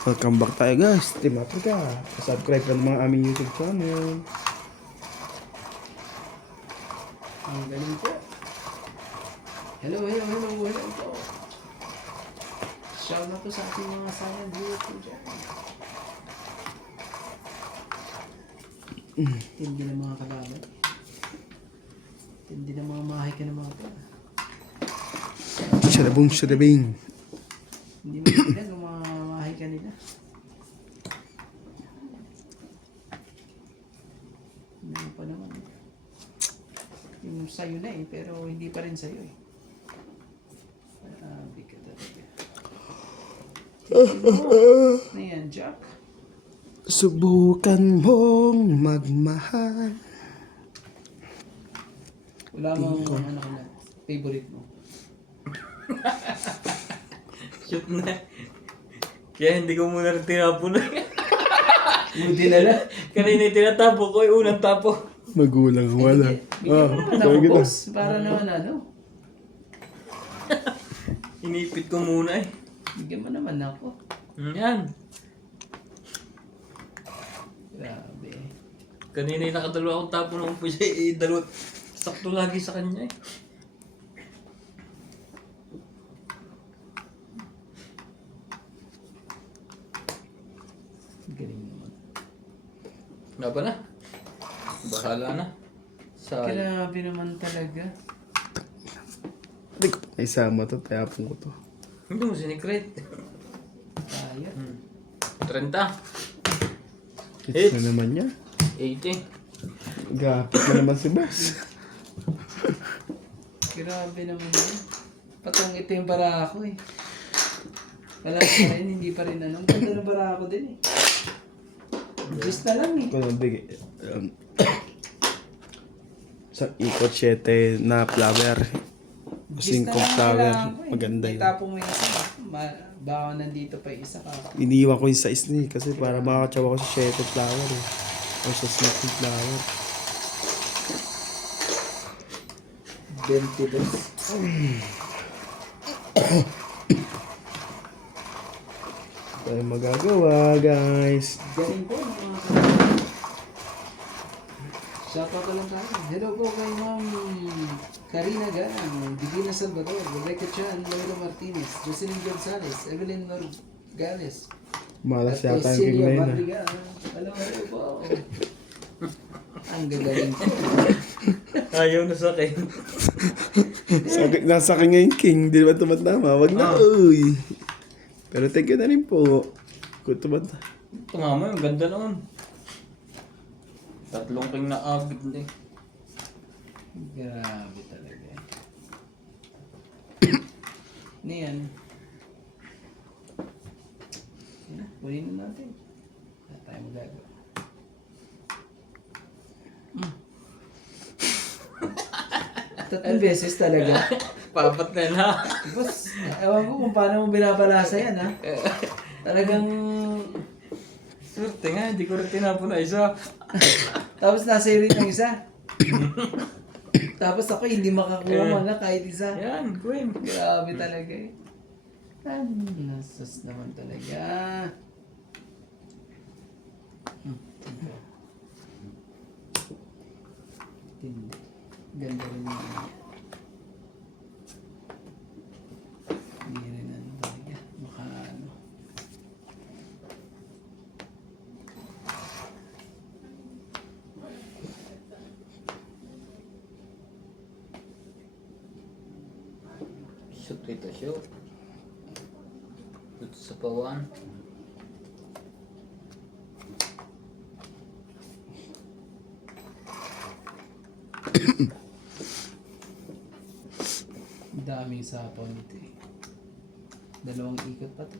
Welcome back tayo guys, Team Africa. Subscribe ka ng mga aming YouTube channel. Ang galing po. Hello po. Shout out to sa ating mga silent viewers po dyan. Tindi ng mga kalaban. Tindi ng mga mahika ng mga pera. Shirabing. Hindi mo sila kung mga mahika nila. Hindi pa naman. Yung sa'yo na eh, pero hindi pa rin sa'yo eh. Bigat talaga. Ano yan, Jack? Subukan mong magmahal. Wala mong ano ka na, favorite mo. Shoot na. Kaya hindi ko muna rin tinapon na. Buti na lang. Kanina yung tinatapo ko, yung unang tapo. Magulang wala. Bigyan mo naman ako, boss. Para naman ano. Inipit ko muna eh. Bigyan mo naman ako. Yan. Grabe. Kanina yung nakadalawa akong tapo ng umpisa eh. Dalawa. Sakto lagi sa kanya eh. Galing naman. Wala pa na. Bahala na. Sa Grabe naman talaga. Hindi ko pa isama to, tayapon ko to. hindi mo sinikret. Kaya. 30. Hits na naman niya. 80. Gapit na naman si boss. Grabe naman yun. Patong ito yung bara ako eh. Wala pa rin, hindi pa rin ano. Ang ganda ng bara ako din eh. Just na lang eh. Kung bigay. Sa ikot 7 na flower. Just 5 na lang flower. kailangan ko eh. Maganda yun. Itapon mo yung isa. Baka nandito pa yung isa ka. Iniiwan ko yung size niya eh, kasi para makakatsawa ko sa 7 flower eh. O sa 6 flower. 22. Tayo magagawa guys. Galing po mga kapatid. Shoutout ko lang tayo. Hello po kay Ma'am Karina Ganang, Divina Salvador, Rebecca Chan, Laura Martinez, Jocelyn Gonzalez, Evelyn Norgales, Malas at yata yung king na yun ah. Barriga. Hello po. Ang gagaling po. Ayaw na sa akin. Nasa akin ngayon king, di ba tumatama? Wag na uy. Pero thank you na rin po. Kung tumata. Tumama yung ganda noon. 3 king na agad eh. Grabe talaga. Ano yan? Yan na, kunin na natin. Wala tayo magagawa. Tatlong beses talaga. Papat na na. Boss, ewan ko kung paano mo binabalasa yan ha. Talagang, Swerte nga, hindi ko rin tinapon na isa. tapos nasa rin ng isa. Tapos ako hindi makakuha man na kahit isa. Yan, Gwen. Grabe talaga eh. Nasas naman talaga. Tindi. Ganda rin yun. Hindi rin ano talaga. Baka ano. Shoot ito, shoot. Shoot sa pawan. Daming sapaw nito eh. 2 ikot pa to.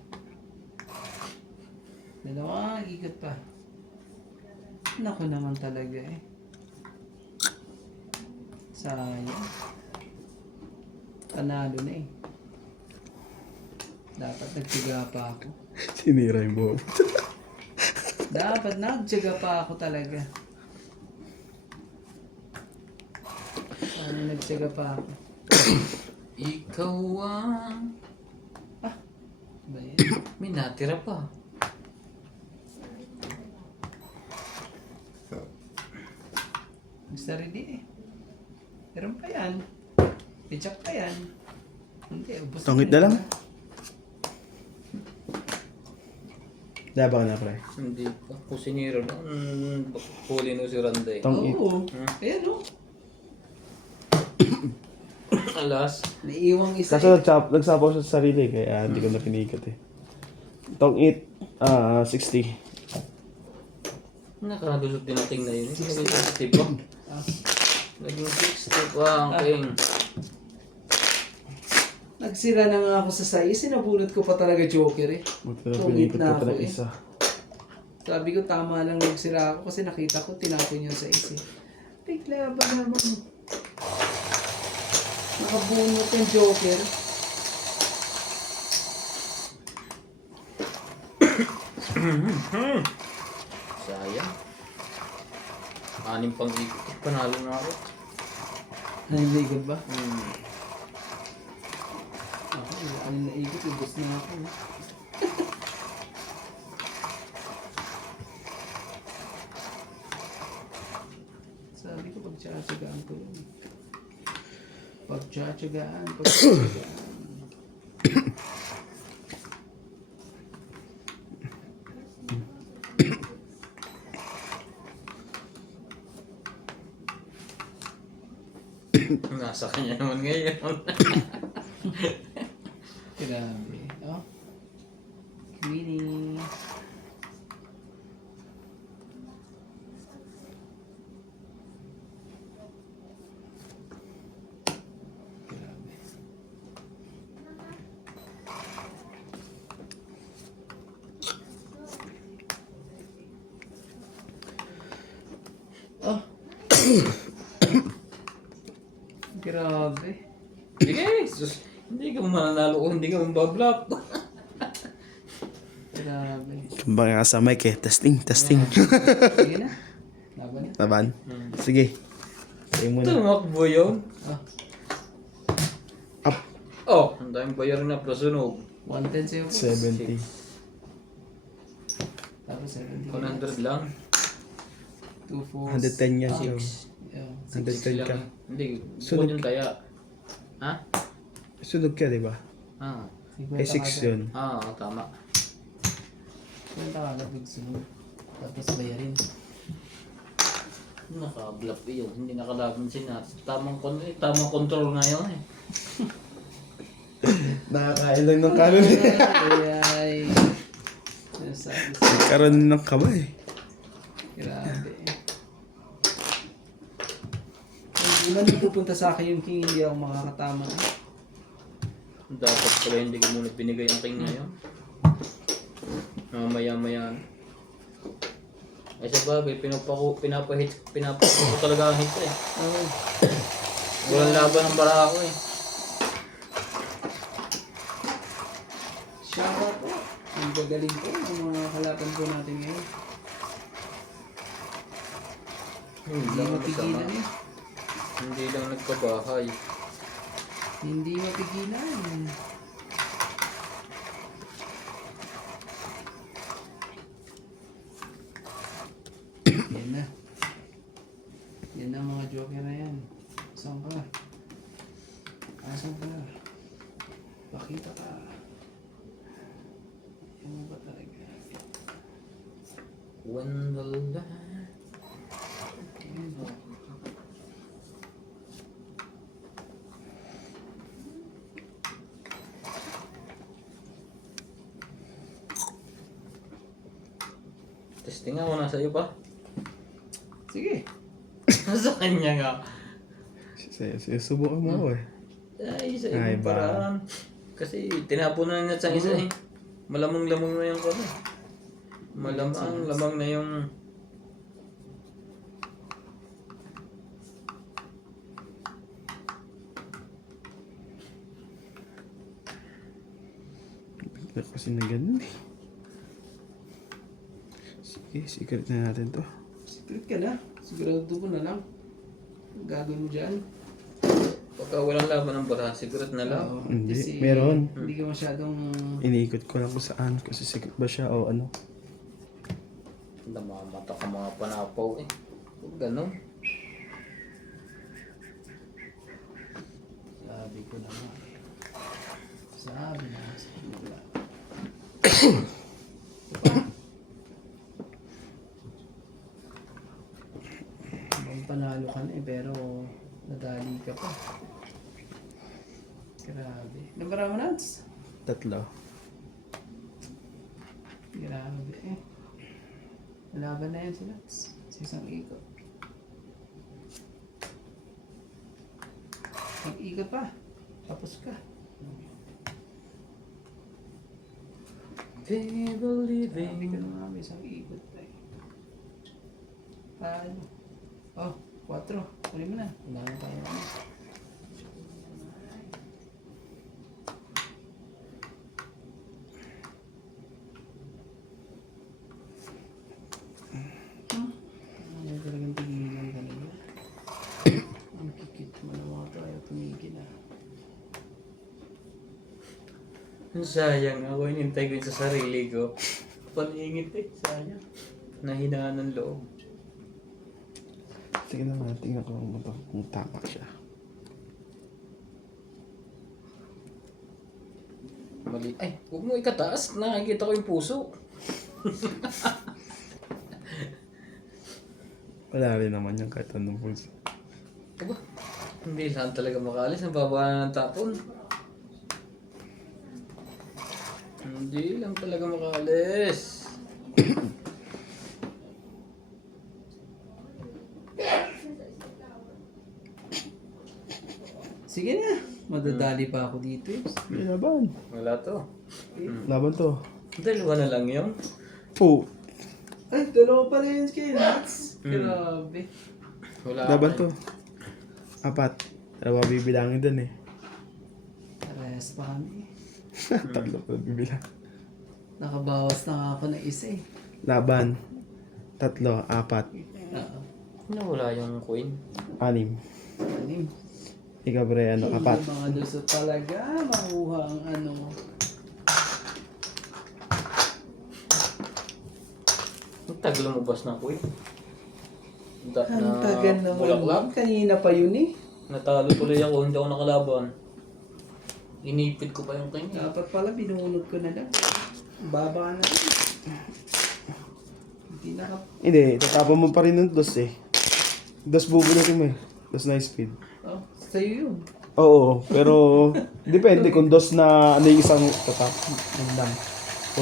2 ikot pa. Naku naman talaga eh. Sayang. Panalo na eh. Dapat nagtiyaga pa ako. Sinira yung buhok. Dapat nagtiyaga pa ako talaga. Paano nagtiyaga pa ako? Ikaw ang... Ah, ba yan? May natira pa. Gusto rin din eh. Meron pa yan. Pichak pa yan. Hindi, ubos Tungit na lang. Daba ka na, pre. Hindi pa. Kusinero lang. Huli no si Randa eh. Tungit. Oo. Ayan o. Alas. Naiiwang isa Kaso eh. nagsapaw siya sa sarili, kaya hindi ko na pinikat eh. Tungit, 60. Nakalusot din nating na yun. Hindi naging 60 pa. Naging 60 pa ang king. Nagsira na nga ako sa size. Sinabunot ko pa talaga joker eh. Buti na Tungit pinikat na ko pa ako ng eh. isa. Sabi ko tama lang nagsira ako kasi nakita ko tinapon yung size eh. Bigla ba naman? Nakabunot yung joker. Sayang. 6 pang ikot. Panalo na ako. Naliligod ba? Hmm. Ako, ano na ikot, ubos na ako. Sabi ko, pagtsatsagaan ko yun. Pagtsatsagaan. Nasa kanya naman ngayon. Grabe. Oh. Queenie. Grabe. Oh. Grabe. Sige, sus. Hindi ka mananalo kung hindi ka mabablap. Grabe. Kumbang nga sa mic eh. Testing. Sige na. Laban na. Taban. Sige. Sige muna. Tumakbo yun. Ah, Up. Oh, ang daming bayarin na plus sunog. 110 sa'yo po. 70. Tapos 70. 100 lang. 2, 4, 110 yan siya. Yeah. 110 ka. Hindi, Sunog. bukod yun kaya. Ha? Sunog ka, di ba? Ah, Eh, 6 yun. tama. Kwenta ka agad magsunod. Tapos bayarin. Naka-bluff yun. Hindi nakalaban siya. Tamang control nga yun eh. Nakakain lang ng kanon eh. Ay. Sinasabi sa Karoon ng kamay. grabe. Hindi man pupunta sa akin yung king, hindi ako makakatama. Dapat pala hindi ko muna binigay ang king ngayon. Maya-maya. Ay sa bagay, pinapahit ko talaga ang hit eh. Okay. Walang laban ng barako eh. Shoutout po. Ang gagaling po ang mga kalaban po natin ngayon. Hindi lang mapigilan masama. eh. Hindi lang nagkabahay. Hindi mapigilan. Yan na. Yan na mga joker na yan. Saan ka? Asan ka? Pakita ka. Yan mo ba talaga? When the light... Yan ba? Testing nga muna sa'yo pa. Sige. Sa kanya nga. Subukan mo ako eh. Ay, sa Ay, ibang ba? paraan. Kasi tinapon na niya sa isa eh. Malamang-lamang na yung kano. Malamang-lamang na yung... Bigla kasi na ganun eh. Sige, secret na natin to. Secret ka na. Sigurado mo na lang. Ang gagawin mo dyan. Pagka walang laban ng bara, sigurat na lang. Oo, Hindi, kasi meron. Hindi ka masyadong... Iniikot ko lang kung saan. Kasi secret ba siya o ano. Namamata ka mga panapaw eh. Huwag ganun. Sabi ko na nga. Sabi na nga sa kanila. Ibang panalo ka na eh, pero nadali ka pa. Grabe. Nabara mo, Nats? 3. Grabe eh. Nalaban na yan si Nats. Sa isang ikot. Mag-ikot pa. Tapos ka. They Sabi ka na nga, may isang ikot pa eh. Paano? Oh, 4. Huli mo na. Wala na tayo. Ano talagang tigilan talaga? Ang kikit mo na mga tayo tumigil ah. Sayang, ako inintay ko yun sa sarili ko. Paningit eh, sayang. Nahinaan ng loob. Sige na nga, tingnan ko kung tama siya. Mali. Ay, huwag mo ikataas. Nakikita ko yung puso. Wala rin naman yung kahit anong pulse. Aba, hindi lang talaga makaalis. Nababa na ng tapon. Hindi lang talaga makaalis. Sige na. Madadali pa ako dito eh. May laban. Wala to. Laban to. Dalawa na lang yun. Oh, Ay, dalawa pala yun kay Nats. Grabe. Wala laban pa to. 4. 2 bibilangin dun eh. Parehas pa kami. 3 pa bibilang. Nakabawas na nga ako ng isa eh. Laban. 3, 4, Oo. Nawala yung coin. 6. Anim. Ikaw bre, ano, 4. Mga lusot talaga. Makuha ang ano. Ang tagal lumabas ng coin. Ang tagal naman. Bulaklak. Kanina pa yun eh. Natalo tuloy ako, hindi ako nakalaban. Inipid ko pa yung coin. Dapat pala binunod ko na lang. Baba na lang. Hindi na ka... Hindi, tatapon mo pa rin ng 2 eh. 2 bubunutin mo eh. 2 na speed. Oh, sa'yo yun. Oo, pero depende kung 2 na ano yung isang tatap. Yun lang.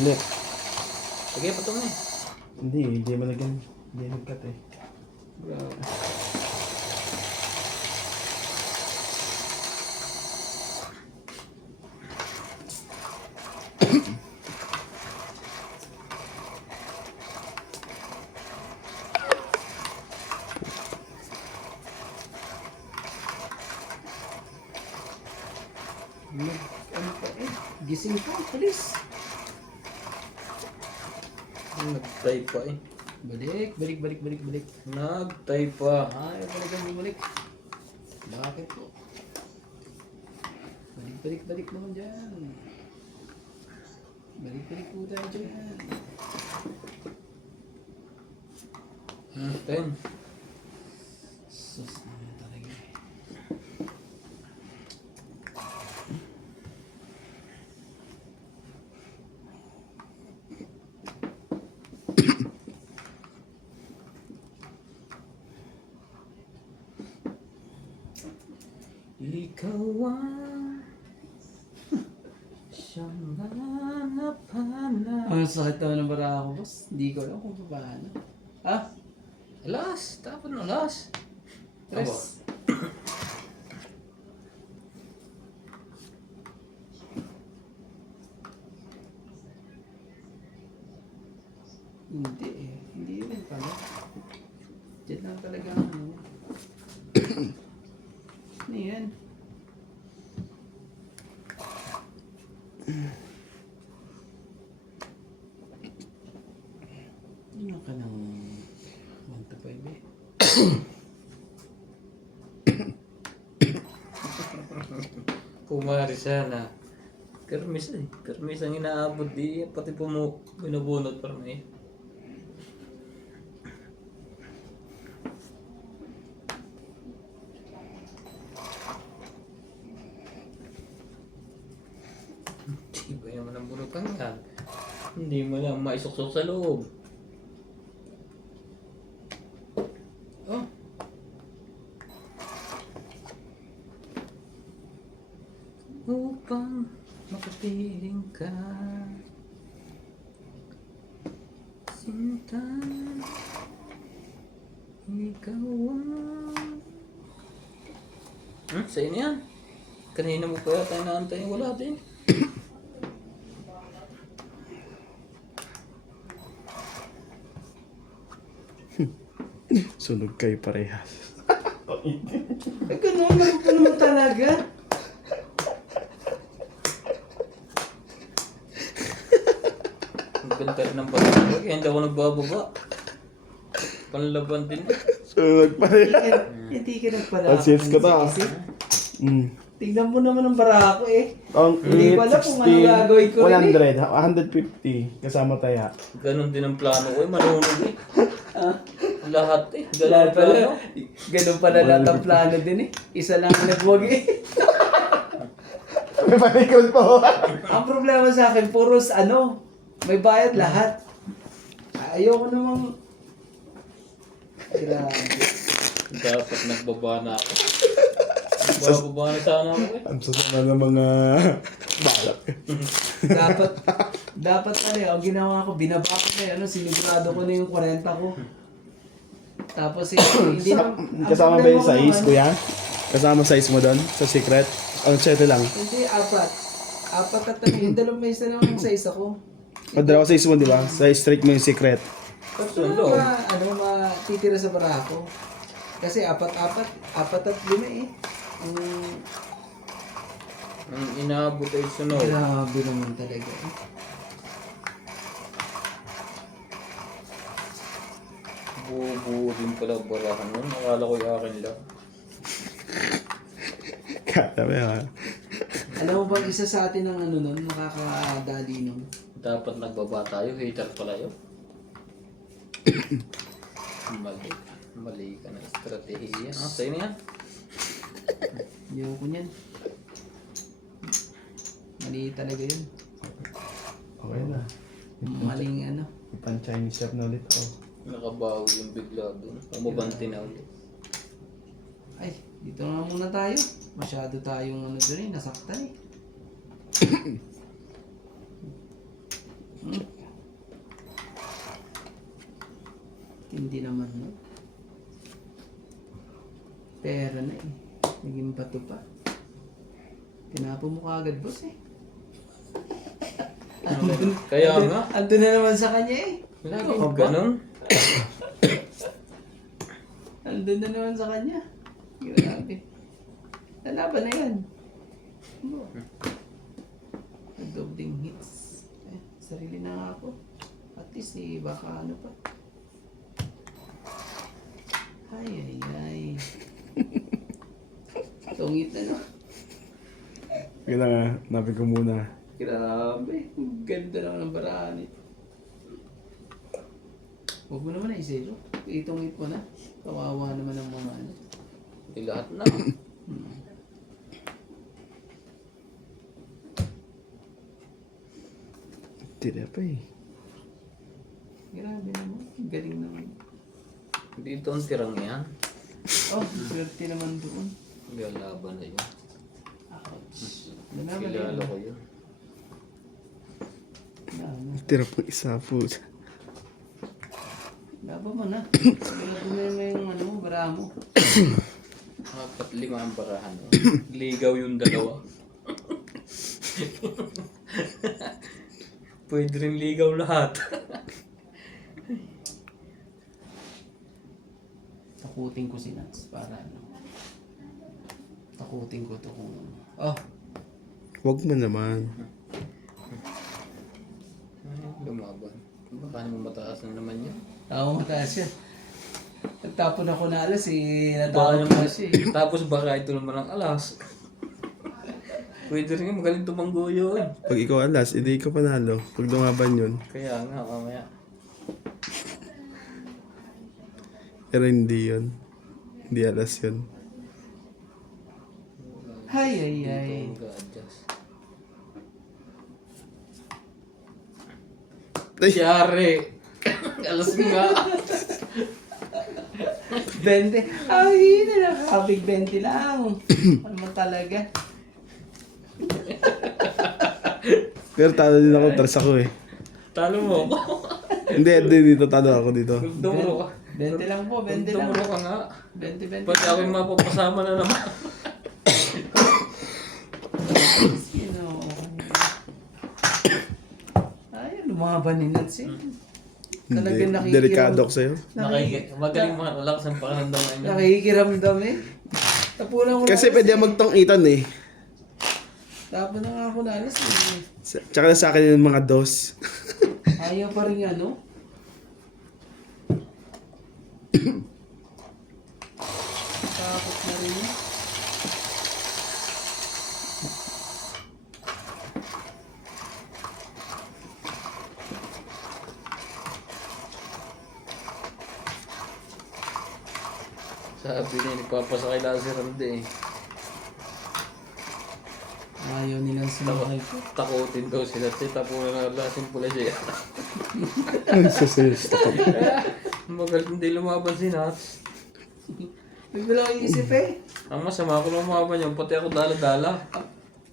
Ulit. Sige, patong na eh. Hindi mo naging, hindi nagkat eh. Grabe. Ano pa eh? Gising ka, polis. Nagtay pa eh. Balik. Nagtay pa. Ayaw talagang bumalik. Bakit po? Balik naman dyan. Balik po tayo dyan. 10. Sus naman talaga eh. Ikaw ang siyang hanapanap. Ang sakit naman ng bara ako, boss. Hindi ko alam kung paano. Ah? Alas, tapon na alas. Tres. Hindi eh. Hindi rin pala. Diyan lang talaga ang ano. Ano yan? Hindi ka ng 1 to 5 eh. Kumari sana. Kermis eh. Kermis ang inaabot di. Pati po mo binubunot pa rin eh. maisuksok sa loob. Oh. Upang makapiling ka, sinta, ikaw ang... Sa inyo yan. Kanina mo pa yata inaantay, wala din. Sunog kayo parehas. Eh, ganun lang po naman talaga. Ang ganda rin ng pagkakas, kaya hindi ako nagbababa. Panlaban din. Sunog parehas. Hindi ka nagpala. Ang safe ka ta. Tignan mo naman ang barako eh. Ang Hindi ko alam kung ano gagawin ko rin 100, 150 kasama taya. Ganon din ang plano ko, manunog eh. Lahat eh. Lahat Ganon pala. plano. Ganun pala lahat ang plano din eh. Isa lang ang nagwag eh. May panikot po. Ang problema sa akin, puros ano, may bayad lahat. Ayoko namang... Grabe. Dapat nagbaba na ako. Bababa na sana ako eh. Ang sasama ng mga balak. dapat ano ang ginawa ko, binaba ko na ano, sinigurado ko na yung 40 ko. Tapos hindi na... Kasama ba yung size, kuya? Kasama size mo doon sa secret? O 7 lang? Hindi, apat. Apat at ano, yung dalawang may isa lang yung size ako. O dalawa size mo, di ba? Size straight mo yung secret. Ano, matitira sa barako. Kasi apat at 5 eh. Ang inaabot ay sunog. Grabe naman talaga eh. Buo din pala barahan nun. Akala ko yung akin lang. Kaya mo yan. Alam mo ba, isa sa atin ang ano nun, makakadali nun. Dapat nagbaba tayo. Hater pala yun. Mali. Mali ka na estratehiya. Sa'yo na yan. Ayoko niyan. Mali talaga yun. Okay na. Maling ano. Ipan Chinese chef na ulit ako. Nakabawi yung bigla doon. Umabanti na ulit. Ay, dito na muna tayo. Masyado tayong ano doon eh, nasaktan eh. Hindi naman no. Pera na eh. Naging bato pa. Tinapo mo kaagad boss eh. Kaya nga. Andun na naman sa kanya eh. Laging ganun. Andun na naman sa kanya. Grabe. Lalaban na yan. Dobling hits. Sarili na nga ako. At least eh, baka ano pa. Ay. Tungit na no. Kaya nga, nabi ko muna. Grabe. Ganda naman ng barahan ito. Huwag mo naman na isero. Itungit mo na. Kawawa naman ang mga ano. Di lahat na. Tira pa eh. Grabe naman. Galing naman. Dito ang tirang yan. Oh, swerte naman doon. Lalaban na yun. Ouch. Nalaman na Kilala yun. ko yun. Tira pang isa po. Laban mo na. Laban mo yung ano, baraha mo. 4-5 ang barahan. Oh. Ligaw yung dalawa. Pwede rin ligaw lahat. Takutin ko si Nats para ano. Takutin ko to kung... Oh, Huwag mo naman. Ay, lumaban. Baka naman mataas na naman yan. tao mataas yan. Nagtapon ako na alas eh. Baka Natapon naman na siya eh. Tapos baka ito naman ang alas. Pwede rin yung magaling tumanggo yun. Pag ikaw alas, hindi ikaw panalo. Pag lumaban yun. Kaya nga, mamaya. Pero hindi yun. Hindi alas yun. Ay. Dito mag-a-adjust. Siyari. Alas nga. 20. Ay, nakakabig 20 lang. Ano man talaga? Pero talo din ako, tras ako eh. Talo mo ako. Hindi, dito talo ako dito. Dumuro ka. 20 lang po, 20 lang. Dumuro ka nga. 20. Pati ako yung mapapasama na naman. Sino? Ay, lumaban ni Nancy. Talagang Hindi, delikado ako sa'yo. Magaling mga wala kasang pakiramdam ngayon. Nakikiramdam eh. Tapunan mo Kasi na pwede magtong-itan eh. Tapos na nga ako na alas eh. Tsaka na sa akin yung mga dos. Ayaw pa rin ano. Takot na rin yun. Sabi niya, nagpapasakay lang si Randy eh. Ayaw nilang sumakay ko. Takutin daw sila. Tapunan na lasin pula siya. Ang sasayos ako. Magalit hindi lumaban si Nats. Bigla ang isip eh. Ang masama ko lumaban yun, pati ako dala-dala.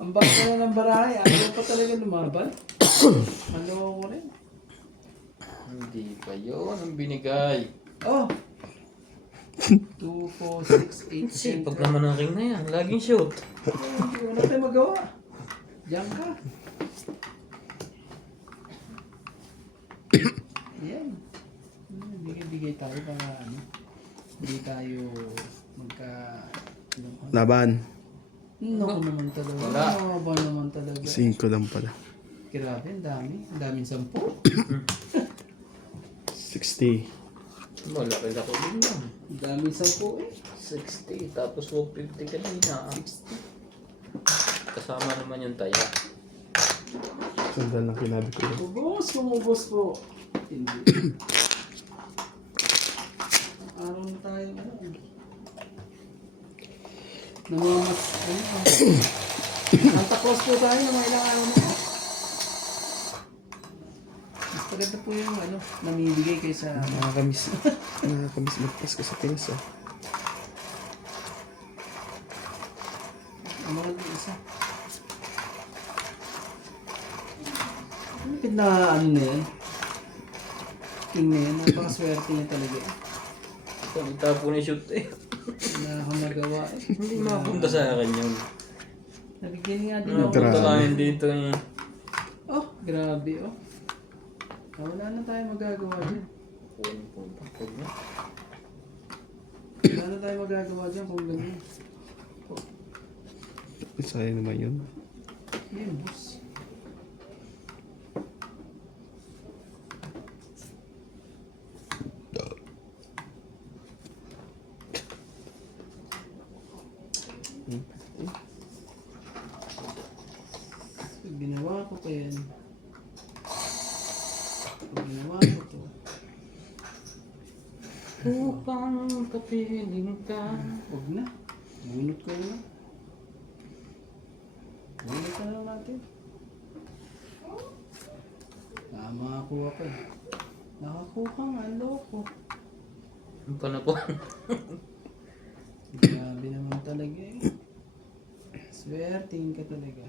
Ang basta na ng barahay. Ayaw pa talaga lumaban. Ano ko rin. Hindi pa yun ang binigay. Oh! 2, 4, 6, 8, Sipag naman ang king na yan. Laging shoot. Hindi ko natin magawa. Diyan ka. Yan. Bigay-bigay tayo para ano. Hindi tayo magka... Laban. Naku naman talaga. Wala. Nakaba naman talaga. 5 lang pala. Grabe, ang dami. Ang daming 10. 60. Malaki na ko din yan. Ang daming 10 eh. 60. Tapos 150 kanina. 60. Kasama naman yung taya. Sandal lang kinabi ko. Umubos po. Hindi. Araw na tayo ano. Namamas. Santa Claus po tayo na mga ilang araw na. Mas maganda po yung ano, namimigay kayo sa... Nakakamiss. Nakakamiss magpas ko sa Pinas ah. Ang mga isa. Ano na ano na yan? King na yan. Napakaswerte niya talaga. Ito, itapo na yung shoot eh. Nakakamagawa eh. Hindi mapunta sa akin yun. Nabigyan nga din ako. Napunta lang yun dito eh. Oh, grabe oh. Wala na tayo magagawa dyan. Huwag na. Wala na tayo magagawa dyan kung ganyan. Sayang naman yun. Yan, boss. Pag ginawa ko pa yan. Pag ginawa ko to. Upang kapiling ka. Huwag na. Bunot ko na. Bunot na lang natin. Makakuha pa eh. Nakakuha nga, ang loko. Ang panapon. Grabe naman talaga eh. Swerting ka talaga.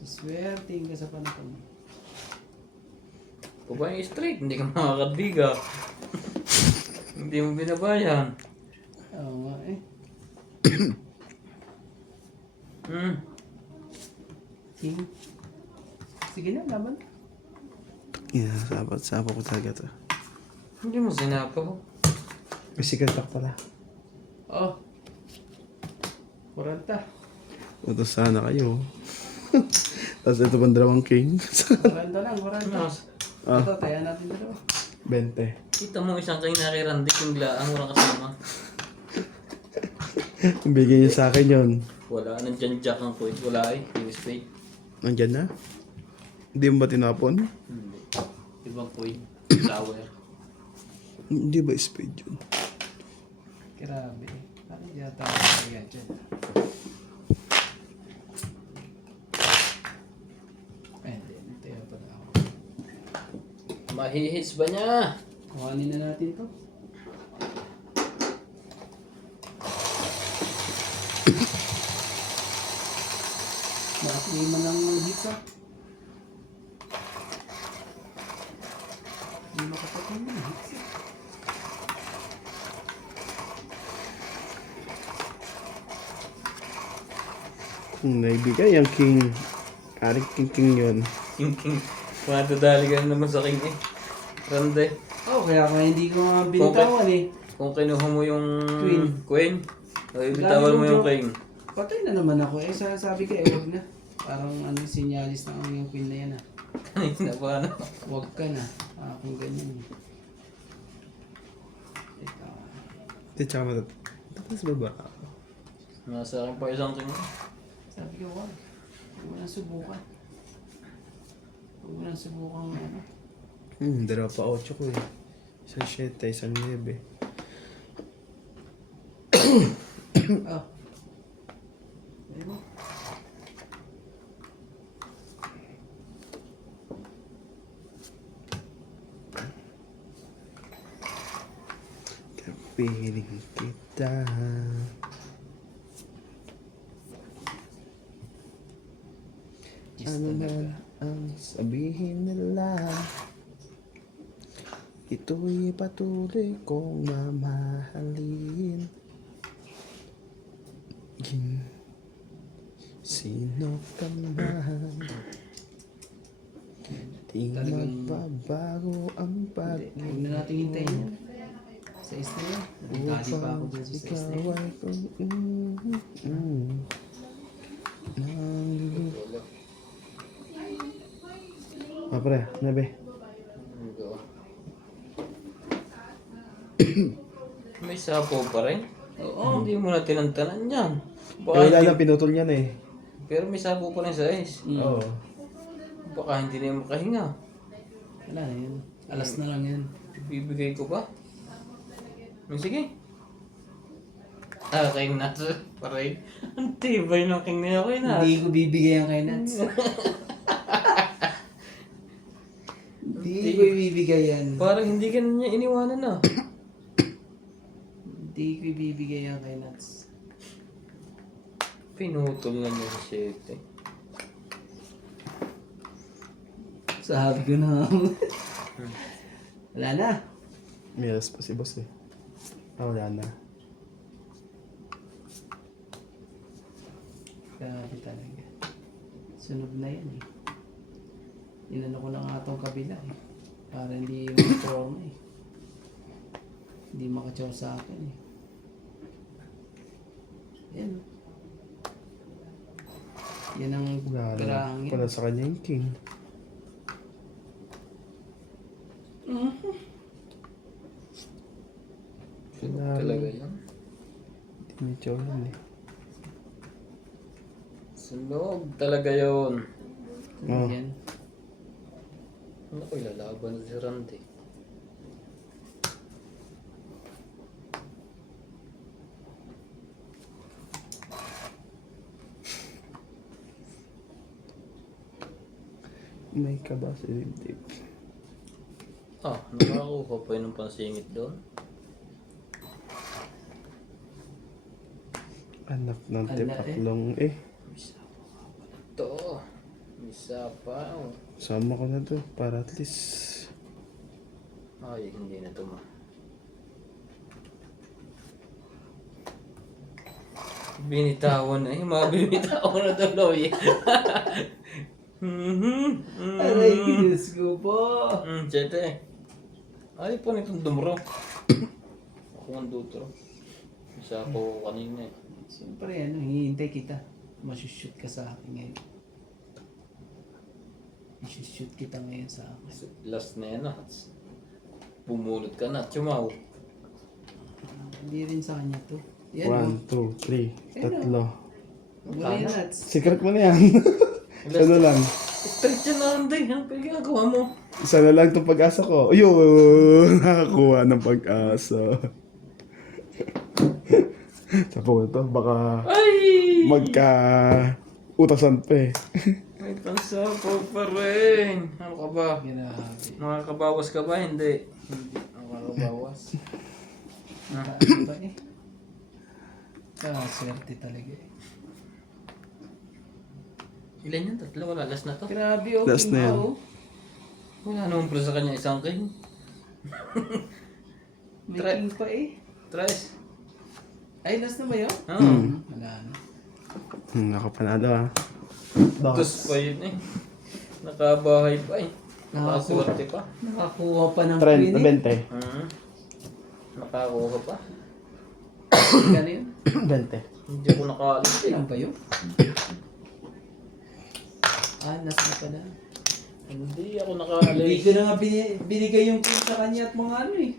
Swerting ka sa panahon. Kung ba yung straight, hindi ka makakadbiga. Hindi mo binabayan. Oo nga eh. King. Sige na, laban. Yeah, sapat ko talaga to. Hindi mo sinapaw. Physical talk pala. Oh. 40. Utos sana kayo. Tapos ito pang dalawang king. 40 lang, 40. Ah. Ito, tayo natin dalawa. 20. Kita mo isang kayo nakirandi yung laang walang kasama. Bigyan niyo sa akin yun. Wala, nandyan jack ang point. Wala eh, yung spade. Nandyan na? Hindi mo ba tinapon? Hindi. Ibang point. Flower. Hindi ba spade yun? Grabe. Parang yata ako talaga dyan. Hindi. Ito yata Mahihits ba niya? Kuhanin na natin to. Lima ng hits ah. Hindi makapatay na hits ah. Naibigay ang king. Aring king yun. King. Matadali ka naman sa king eh. Rande. Oh, kaya hindi ko nga binitawan eh. Kung kinuha mo yung Queen. bitawan mo yung king. Patay na naman ako eh. Sabi ko eh, huwag na. Parang sinyalis na yung queen na yan ah. Kanina pa ano. Huwag ka na. Kung ganyan. Ito. Hindi, tsaka matat. Tapos ba ba? Nasa akin pa isang king. Sabi ko, huwag. Huwag mo nang subukan. Huwag mo nang subukan ano. Dalawa pa 8 ko eh. Isang 7, isang 9. Ah. Ayun mo. Kapiling kita. Ano man ang sabihin nila, ito'y patuloy kong mamahalin. Sino ka man, di magbabago ang Huwag na natin hintayin yan. Sa is na yan. Nagtali pa ako dun sa is na ikaw yan. ay pre, nabe. May sapo pa rin? Oo. Hindi mo na tinantanan yan. Wala na, pinutol niya na eh. Pero may sapo pa rin sa ice. Oo. Baka hindi na yung makahinga. Wala na yun. Alas na lang yan. Bibigay ko ba? Sige. King Nuts. Paray. Ang tibay ng King na King Nuts. Hindi ko bibigay ang kay Nuts. Hindi ko ibibigay yan. Parang hindi ka na niya iniwanan na. Hindi ko ibibigay ang kay Nuts. Pinutol na niya si Shete. Sabi ko na. Wala na. May alas pa si boss eh. Wala na. Grabe talaga. Sunog na yan eh. Inano ko na nga itong kabila eh. Para hindi makatrauma eh. Hindi makachaw sa akin eh. Yan oh. Yan ang Wala na. karahang Wala yan. sa kanya yung king. Sunog talaga yan. Hindi may chow yun eh. Sunog talaga yun. Oh. Yan. Ano ko ilalaban si Randy? May kaba sa dibdib. Nakakuha pa yun ng pansingit doon. Anak ng Ala, tipaklong eh. Ito. Isa pa. Sama ko na to para at least Ay, hindi na ito ma. Binitawan na eh. Mga binitawan na ito, Loy. Aray, Diyos ko po. Chete. Ay po nitong dumro. Ako ang dutro. Isa ako kanina eh. Siyempre, hinihintay kita. Masushoot ka sa akin ngayon. Isushoot kita ngayon sa akin. Last na yan ah. Bumulot ka na. Chumaw. Hindi rin sa kanya to. Yan 1, 2, 3, tatlo. Huwag mo yan, Nats. Secret mo na yan. Isa na lang. Straight yan na, Anday. Ano pa yung ginagawa mo? Isa na lang itong pag-asa ko. Ayun! Nakakuha ng pag-asa. Sa po ito, baka Ay! magka utasan pa eh. May May pansapaw pa rin. Ano ka ba? Grabe. Makakabawas ka ba? Hindi. Hindi. Makakabawas. Ano ba eh? Swerte talaga eh. Ilan yan? Tatlo? Wala. Last na to. Grabe oh. Last na yan. oh. Wala naman pala sa kanya isang king. May Try. king pa eh. Tres. Ay, last na ba yun? Oo. Wala na. Nakapanalo ah. Dos pa yun eh. Nakabahay pa eh. Nakakuha. Nakaswerte pa. Nakakuha pa ng 30, queen eh. 20. Nakakuha pa. Gano yun? 20. Hindi ko nakaalis eh. Ilan ba yun? Last na pala. Hindi ako Hindi nakaalis. ko na nga binigay yung king sa kanya at mga ano eh.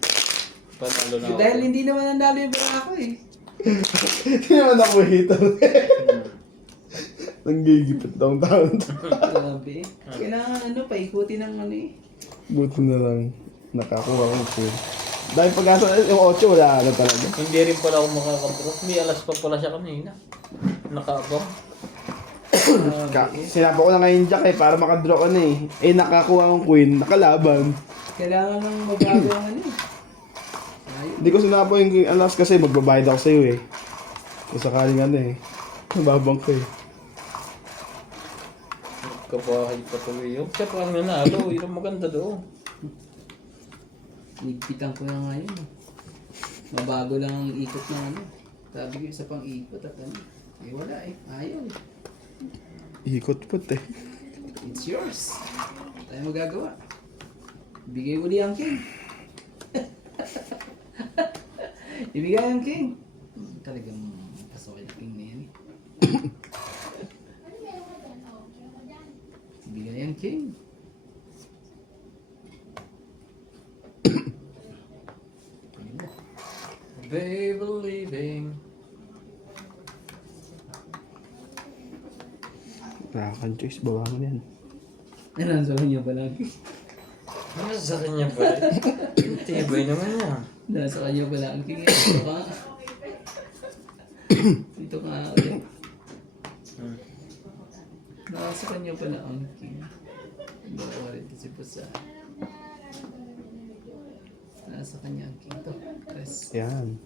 Panalo na ako. Dahil hindi naman nandalo yung ako eh. Hindi naman ako hito. Nanggigipit daw ang taon. Grabe. Kailangan paikutin ng ano eh. Buti na lang. Nakakuha ko po. Dahil pag-asa yung 8, wala na talaga. Hindi rin pala ako makakadraw. May alas pa pala siya kanina. Nakaabang. Sinapa ko na ngayon Jack eh, para makadraw ka na eh. Eh nakakuha ng queen, nakalaban. Kailangan ng magbago ang ano eh. Hindi ko sinapa yung queen alas kasi magbabayad ako sa'yo eh. Kung sakaling ano eh. Nababang ko eh. Kabahay pa tuloy yun. Siya pa ang nanalo. Yun ang maganda doon. Nigpitan ko na ngayon. Mabago lang ang ikot ng ano. Sabi ko isa pang ikot at ano. Eh wala eh. Ayaw eh. Ikot-pot eh. It's yours. Tayo magagawa. Bigay mo di ang king. Ibigay ang king. Talagang pasok yung king na yan eh. Ibigay ang king. Baby leaving. Wala kang choice, bawa mo yan. Nanansawan niya ba lagi? Ano sa kanya ba? Tibay naman niya. Nasa kanya pala ang king. Dito ka. Dito ka ulit. Nasa kanya pala ang king. Bawa rin kasi po sa... Nasa kanya ang king to. Press. Yan.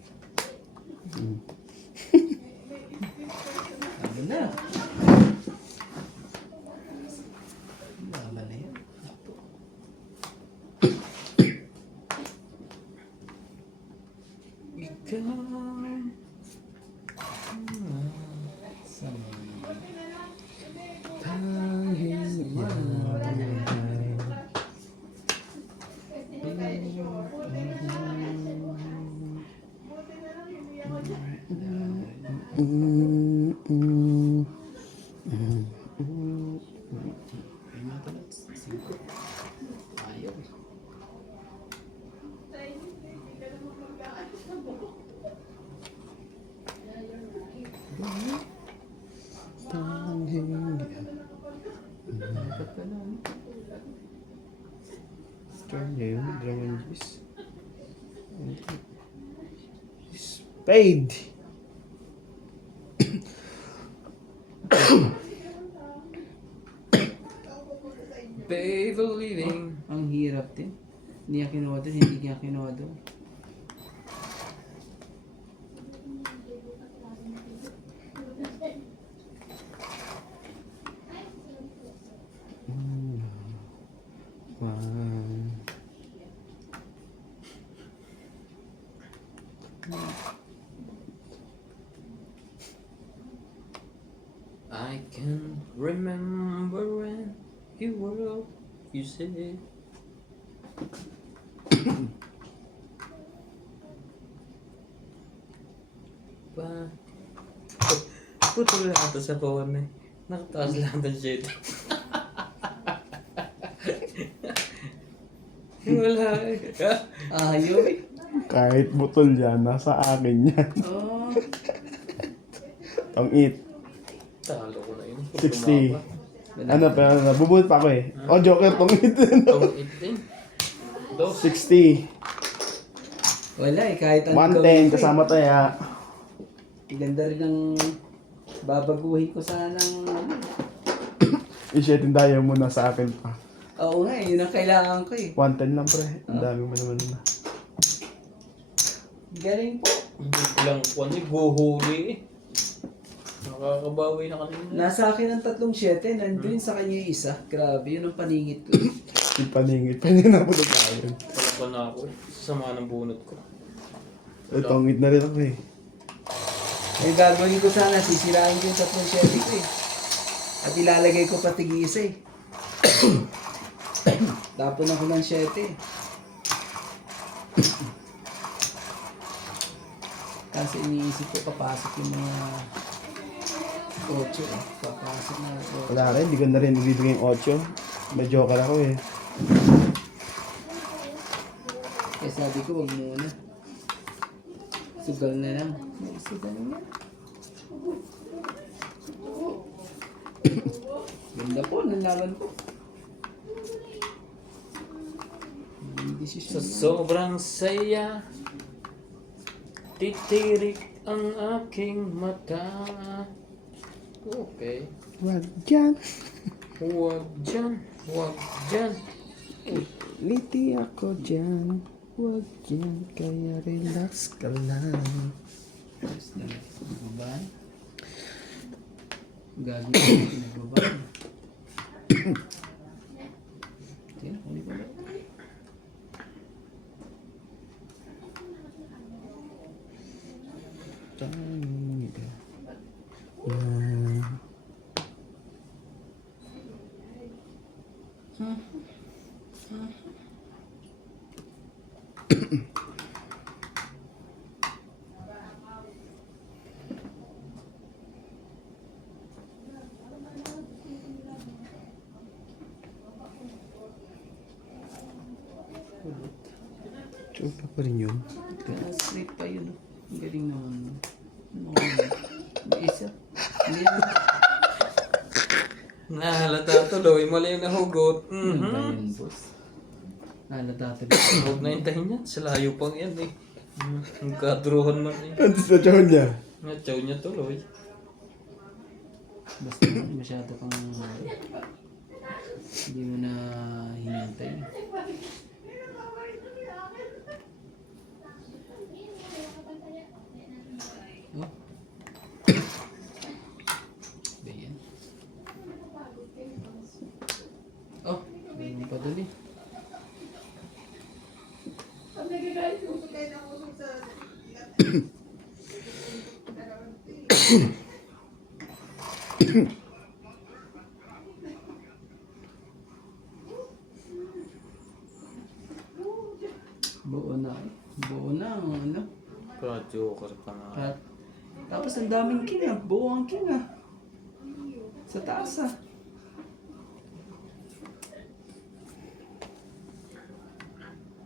Ano na? Laban na yan. Ayaw. Dapat ka na. Turn yun, drawing this. Spade! Baby leaving. Ang hirap din. Hindi niya kinuha doon, hindi niya kinuha doon. Wow. I can remember when you were, you said. Pa. Putol lang ito sa phone eh. Nakataas lang ito shit. Wala eh. Ayaw eh. Kahit butol yan, nasa akin yan. Oh. Ang eat. Talo ko na yun. 60. Ano pa, nabubuhat pa ako eh. Oh, joker tong eat. Tong 18. 60. Wala eh, kahit ang 110 kasama tayo ha. Ganda rin ang babaguhin ko sana ng ano. I-setting tayo muna sa akin pa. Oo nga eh, yun ang kailangan ko eh. 110 lang pre. Ang dami mo naman na. Galing po. Hindi ko lang kung guhuli eh. Nakakabawi na kanina. Nasa akin ang 3-7, nandun sa kanya yung isa. Grabe, yun ang paningit ko. Yung paningit. Paningit na po tayo. Talaga na ako eh. Sasama ng bunot ko. Tongit na rin ako eh. Yung gagawin ko sana, sisirain ko yung 3-7 ko eh. At ilalagay ko pati isa eh. Tapon ako ng 7 eh. Kasi iniisip ko, papasok yung mga 8 eh. Papasok na 8. Wala rin. Hindi ko na rin ibibigay yung 8. May joker ako eh. Kaya sabi ko, wag muna. Sugal na lang. Sugal na lang. Ganda po, nalaman ko. Sa sobrang saya, titirik ang aking mata. Okay. Wag dyan. Huwag dyan. Huwag dyan. Liti ako dyan. Wag dyan. Kaya relax ka lang. Tapos na, nagbabaan. Gagawin ko, nagbabaan. Tingnan, kunin ko lang. Yan. Chupa pa rin yun. Kaya straight pa yun. Ang galing naman. Ano may isa. Hindi na. Nahalata tuloy. Mali yung nahugot. Ano ba yun, boss? Nalata tuloy. Huwag na hintayin yan. Sa layo pang yan eh. Ang kadruhan man eh. Ano sa tiyan niya? Natsaw niya tuloy. Basta masyado kang hindi mo na hinintay. Oh. Ayan. Oh, hindi pa dali. Buo na eh. Buo na ang ano. Joker pa nga. At, tapos ang daming king ah. Buo ang king ah. Sa taas ah.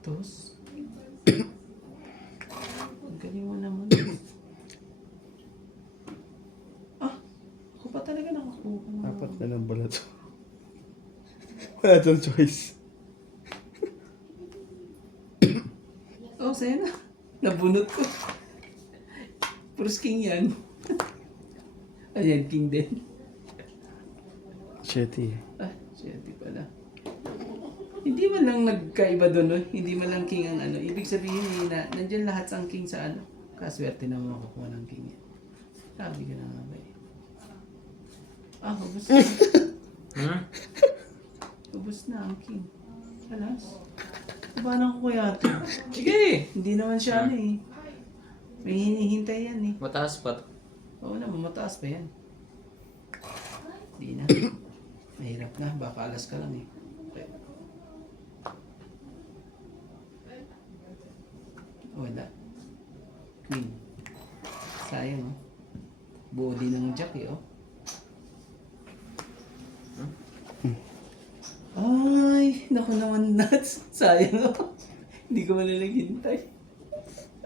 Tapos. Ang galing mo naman. Ah, ako pa talaga nakakuha ng... Apat na lang pala to. Wala tong choice. Oh, sa'yo na. Nabunot ko. Puros king yan. Ayan, king din. Shetty. Ah, siyete pala. Hindi man lang nagkaiba doon, no? Hindi man lang king ang ano. Ibig sabihin eh, na nandiyan lahat ang king sa ano. Kaswerte na makakuha ng king yan. Sabi ka na nga ba eh. Ah, ubus na. Ubus na ang king. Alas. Paano ko kaya ito? Sige! Hindi naman siya ano eh. May hinihintay yan eh. Mataas pa. Oo naman, mataas pa yan. Hindi na. Mahirap na, baka alas ka lang eh. Wala. Queen. Sayang oh. Buo din ng jack eh oh. Ay, naku naman nuts. Sayang oh. Hindi ko man naghintay.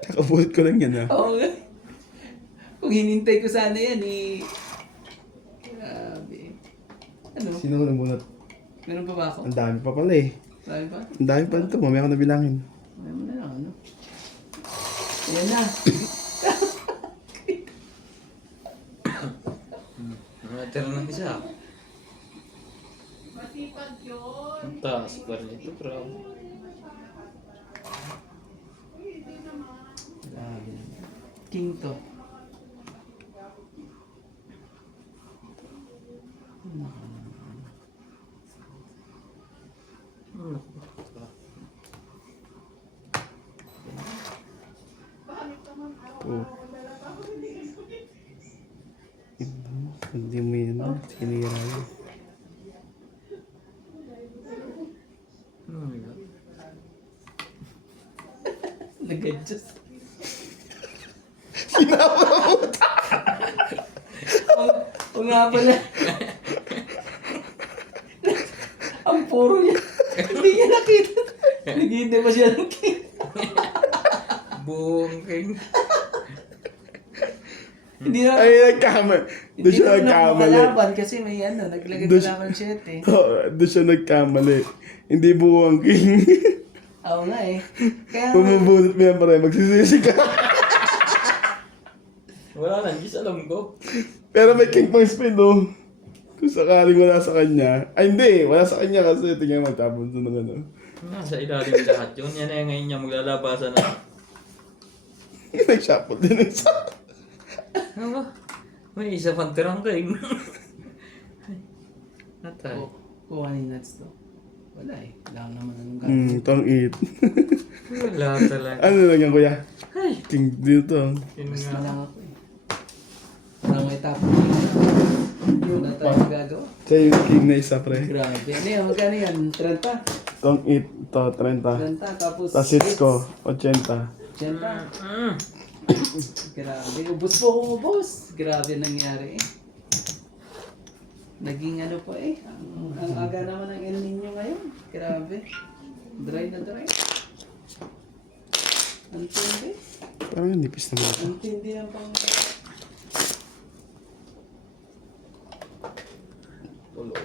Kakabulot ko lang yan ah. Oo nga. Kung hinintay ko sana yan eh. Grabe. Ano? Sino nang bunot? Meron pa ba ako? Ang dami pa pala eh. Sabi pa? Ang dami pa ito. Mamaya ko na bilangin. Ayaw mo na lang, ano? Ayan na. Natira ng isa. Taas pa rin ito, grabe. Grabe. King to. Oh. Hindi mo yun, sinira yun. Oh my God. Nag-adjust. O nga pala. Ang puro niya. Hindi niya nakita. Naghihintay pa siya ng king. Buong king. Hindi na. Ay, nagkamali. Doon siya nagkamali. Makalaban kasi may naglagay Doon na naman 7. Doon siya nagkamali. Hindi buwang king. Oo nga eh. Kaya nga, Pumubunot mo yan pare, magsisisi ka. Wala na, Diyos alam ko. Pero may king pang spin, no? Kung sakaling wala sa kanya. Ay, hindi. Wala sa kanya kasi tingnan mo, tapon doon ng ano. Nasa ilalim lahat yun. Yan na ngayon niya maglalabasan na. Nag-shuffle din ng isa. Ano ba? May isa pang tirang king. Natay. kuha ni Nuts to. Wala eh. Wala naman anong gagawin. Tong eat. Wala talaga. Ano lang yan, kuya? Ay! King dito. Yun Mas nga. na lang ako eh. Wala may tapos. Wala tayo magagawa. Siya yung king na isa, pre. Grabe. Ano yan? Magkano yan? 30? Tong eat, to 30. 30 tapos Tapos hits ko, 80. 80. Mm. Grabe. Ubus po kung ubus. Grabe nangyari eh. Naging ano po eh. Ang aga naman ng El Nino ngayon. Grabe. Dry na dry. Ang tindi. Parang nipis na ito. Ang tindi ng pang... Tulog.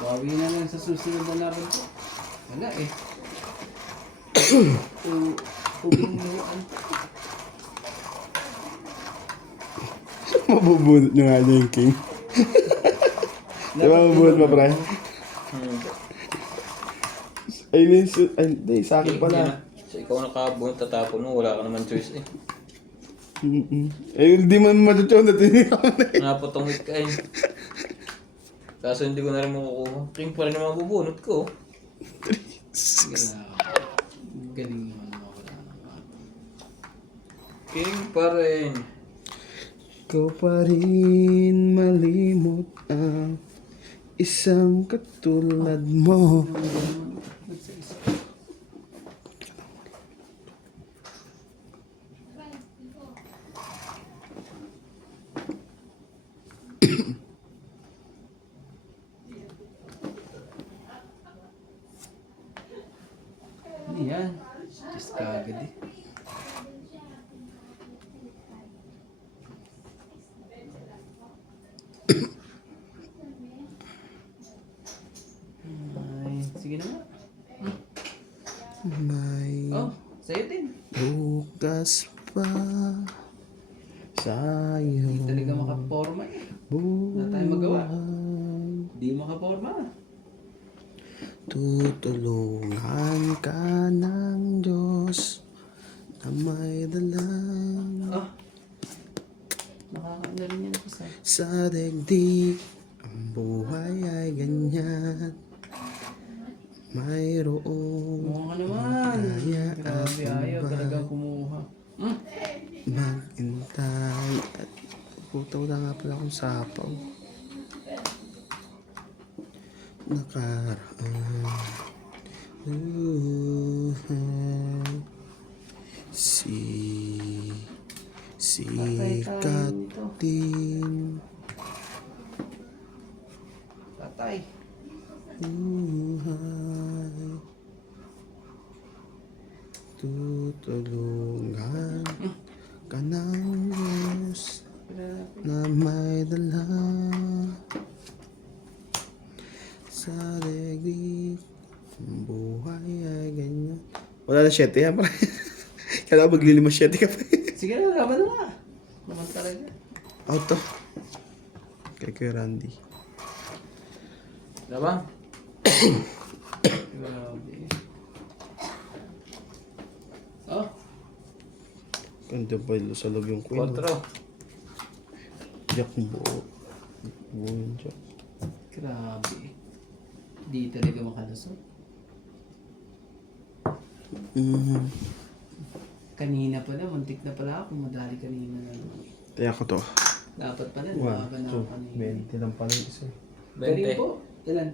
Bawi na lang sa susunod na laban ko. Wala eh. Ubing-luan. Mabubunot nyo nga niya yung king. Di ba mabubunot mo, pre? Ay, hindi, sa akin pala. So ikaw nakabunot tatapon mo, wala ka naman choice eh. Eh, hindi mo matutunan na tinira ko na eh. Napatungit ka eh. Kaso hindi ko na rin makukuha. King pa rin naman bubunot ko. Galing naman ako. King pa rin. Ikaw pa rin malimot ang isang katulad mo. Ano yan? Just kagad eh. Ay, sige na nga. May Oh, sa'yo din. bukas pa sa'yo. Hindi talaga makaporma eh. Wala tayong magawa. Hindi makaporma. Tutulungan ka ng Diyos na may dalang Oh. Nakakaano rin yan ako sa... sa daigdig. Ang buhay ay ganyan. Mayroong Kumuha ka naman. kaya Grabe, ayaw talagang kumuha. maghintay at puta, wala nga pala akong sapaw. Nakaraan sikat din Tatay. buhay. Tutulungan ka ng Diyos Grabe. na may dala sa daigdig. Ang buhay ay ganyan. Wala na 7 yan, pare. Kailangan maglilimasyete ka pa. Sige na, laban na nga. Naman talaga. Out to. Kay Kuya Randy. Labang. Grabe. Oh, Ganda pa yung sa loob yung queen. 4. Jack buo. Buo yung Jack. grabe. Di talaga makalusot. Kanina pala, muntik na pala ako. Madali kanina na. Kaya ko to. Dapat pala, 1, lumaban na 2, ako kanina. 20 lang pala yung isa. Kanina 20. po, ilan?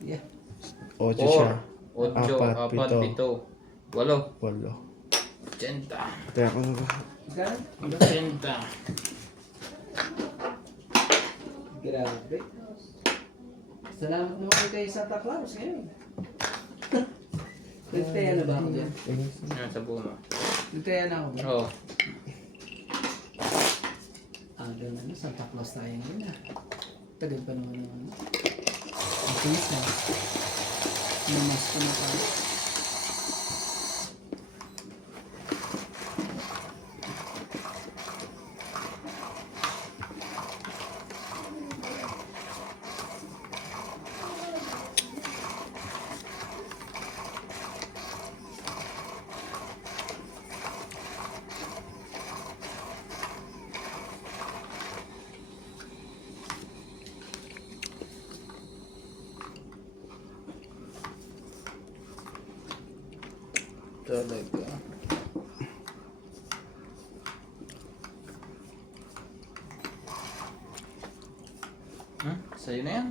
Yeah. 8 siya. 8, Apat, 4, pito. 7, 8. 8. 80. Kaya ko na ba? Gan? 80. Grabe. Salamat naman kay Santa Claus ngayon. Nagtaya na ba ako dyan? Yan sa buo mo. Nagtaya na ako ba? Oo. Ganun ano, Santa Claus tayo ngayon ah. Tagal pa naman naman. Ang tinis na. Namas ko na pa. Talaga. Sa'yo na yan.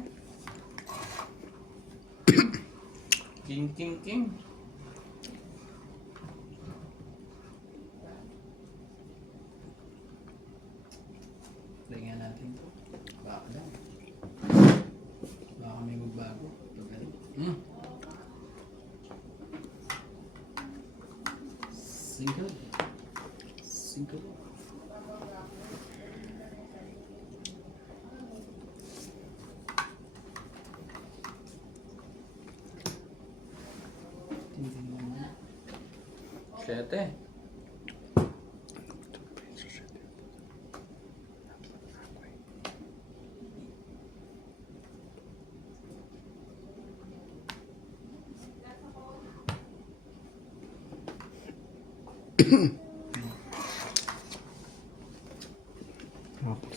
King, king, king. Tingnan natin to. Baka lang. Baka may magbago. Pag ano. Single. Single. Tingnan mo. 7.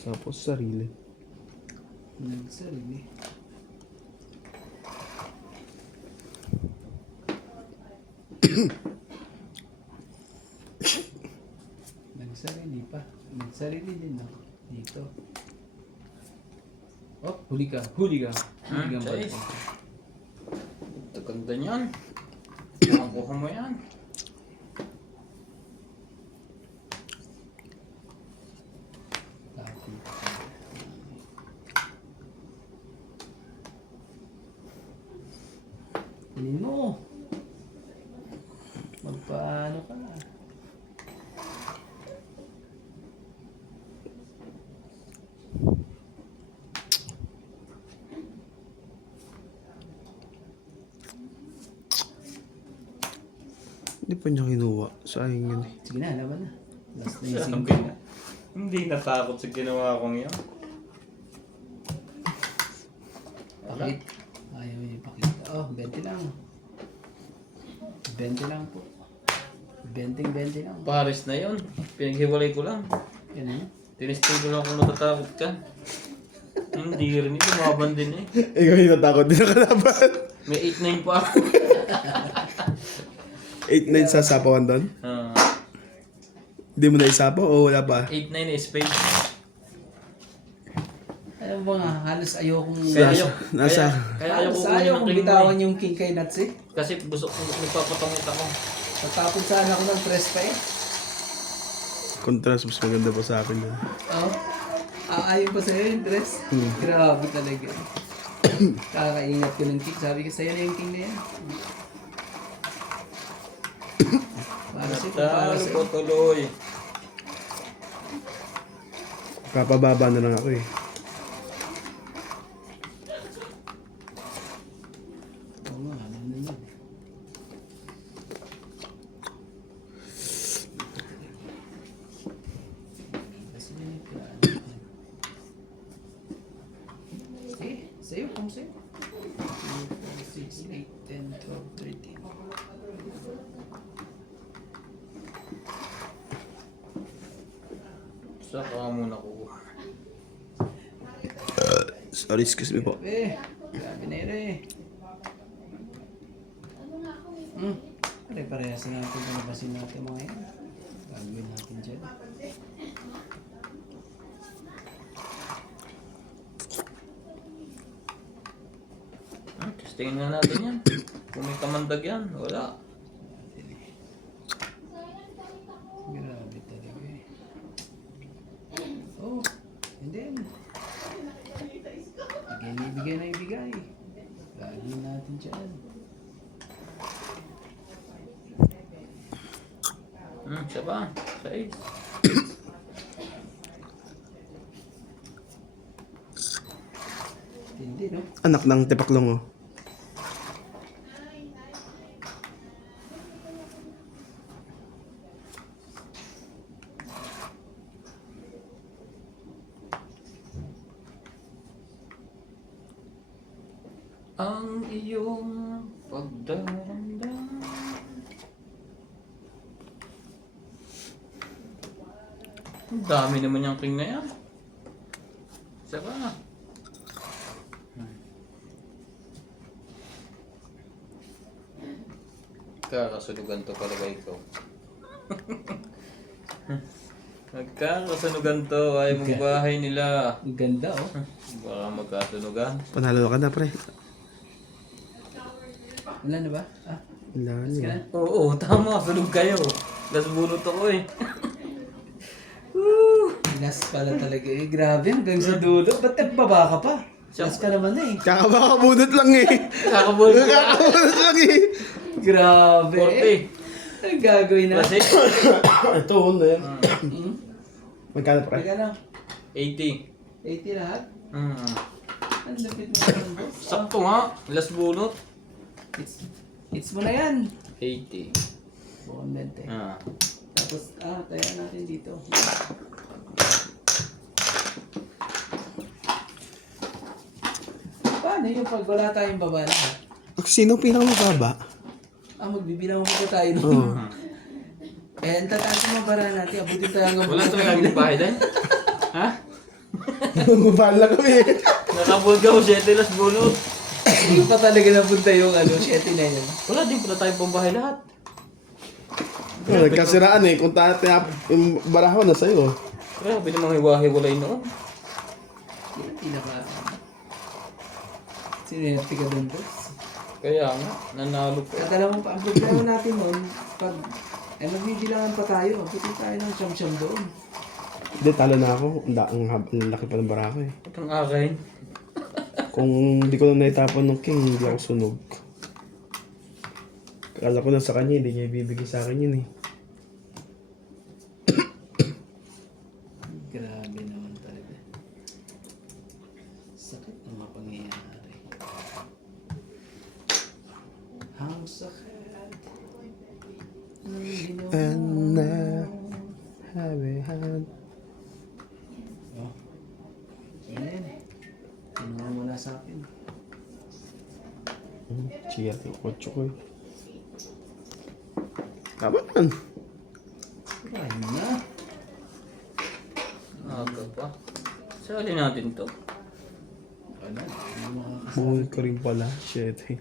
Tapos sarili. Nagsarili. Nagsarili pa. Nagsarili din ako. Dito. Oh, huli ka. Huli ka. Huli ka. Sais. Ganda niyan. Nakakuha mo yan. Kunin mo. Magpaano ka na. Hindi pa niya kinuha. Sayang yun eh. Sige na, laban na. Last na yung Sabi single. na. Hindi natakot sa ginawa kong yan. Pakit. Ayaw yung pakita. Oh, 20 lang. 20 lang po. 20 lang. Paris na yun. Pinaghiwalay ko lang. Yan ano? Tinistin ko lang kung natatakot ka. Hindi rin ito. Maban din eh. Ikaw yung natakot din ang kalaban. May 8-9 pa ako. 8-9 sa sapawan doon? Hindi mo na isapaw o wala pa? 8-9 na spade. Alam mo nga, halos ayokong... Kaya ayaw, Nasa- kaya ayaw ko Halos kunin ayaw ng kong king mo bitawan eh. yung king kay Nuts eh. Kasi busok nagpapatangit ako. Pagtapon sana ako ng press pa eh. Contrast, mas maganda pa sa akin yun. Oh. Aayon pa sa'yo yung dress. Grabe talaga. Kakaingat ko ng king. Sabi ko sa'yo na yung king na yan. Para sa'yo, para Talo sa'yo. po tuloy. Kapababa na lang ako eh. mo sa'yo. 2, 4, 6, 8, 10, 12, 13. Saka ka muna kuha. Sorry, excuse me po. Grabe na yun eh. Pare-parehas na natin palabasin natin mga yan. Gagawin natin dyan. Testingin nga natin yan. Kung may kamandag yan, wala. Grabe talaga eh. Oh, and then, ibigay na ibigay. Gagawin natin dyan. Siya ba? Sa 8. Hindi, no? Anak ng tipaklong oh. Ang iyong pagdaramdam. Ang dami naman yung king na yan. Isa ba? Kakasunugan to palagay ko. Nagkakasunugan to. Ay mong bahay nila. Ang ganda, oh. Baka magkasunugan. Panalo ka na, pre. Wala na ba? Ah, Wala ka na? niya. Oo, tama. Sunog kayo. Las bunot ako eh. Last pala talaga eh. Grabe, hanggang sa dulo. Ba't nagbaba ka pa? Last ka naman eh. Kakabakabunot lang eh. Kakabunot ko. Kakabunot lang eh. Grabe. 40. Ang gagawin na? Kasi Ito, Honda yan. Magkano, pre? Teka lang. 80. 80 lahat? Hmm. Ang lapit mo naman, boss. Sakto nga. Las bunot. It's mo na yan. 80. Bukang 20. Ah. Tapos, tayo natin dito. Paano yung pag wala tayong baba lahat? Sino pinakamababa? Magbibilang mo pa tayo Oo. nun. Ang tataas yung mga bara natin. Abutin tayo hanggang Wala ito may bahay din? Ha? Mababa lang kami eh. Nakabul ka ko 7 las bunot. Hindi pa talaga napunta yung 7 na yun. Wala din pala tayong pambahay lahat. Nagkasiraan eh. Kung yung baraho na sa'yo. Grabe namang hiwa-hiwalay noon. Yan ang pinaka... Sinerte ka doon, boss. Kaya nga, nanalo ko. At alam mo pa, ang problema natin noon, pag magbibilangan pa tayo, abutin tayo ng siyam-siyam doon. Hindi, talo na ako. Ang laki pa ng baraho eh. Ito ang akin. Kung hindi ko na naitapon ng king, hindi ako sunog. Akala ko na sa kanya, hindi niya ibibigay sa akin yun eh. Grabe naman talaga. Sakit ng mga pangyayari. Ang sakit ng ginawa. And habihan. Oh. Ayan. Ano mo muna sa akin? Siya, yung kotso ko eh. Kaban! Ayun na. Aga pa. Sali natin to. Ano? Ano mga Buhay ko rin pala. Shit eh.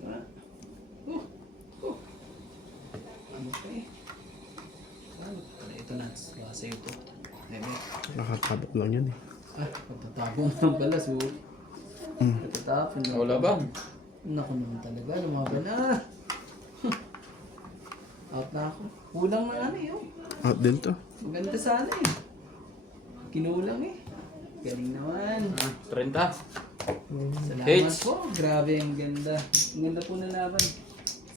kasama? Ano pa eh? Ano pala ito na? Klase ito. Nebe. Nakakabot lang yan eh. Pagtatapon ng pala. So, pagtatapon ng Wala ba? Naku naman talaga. Lumaban na. Out na ako. Kulang na ano eh. Oh. Out din to. Maganda sana eh. Kinulang eh. Galing naman. 30. Salamat Hits. po. Grabe ang ganda. Ang ganda po na laban.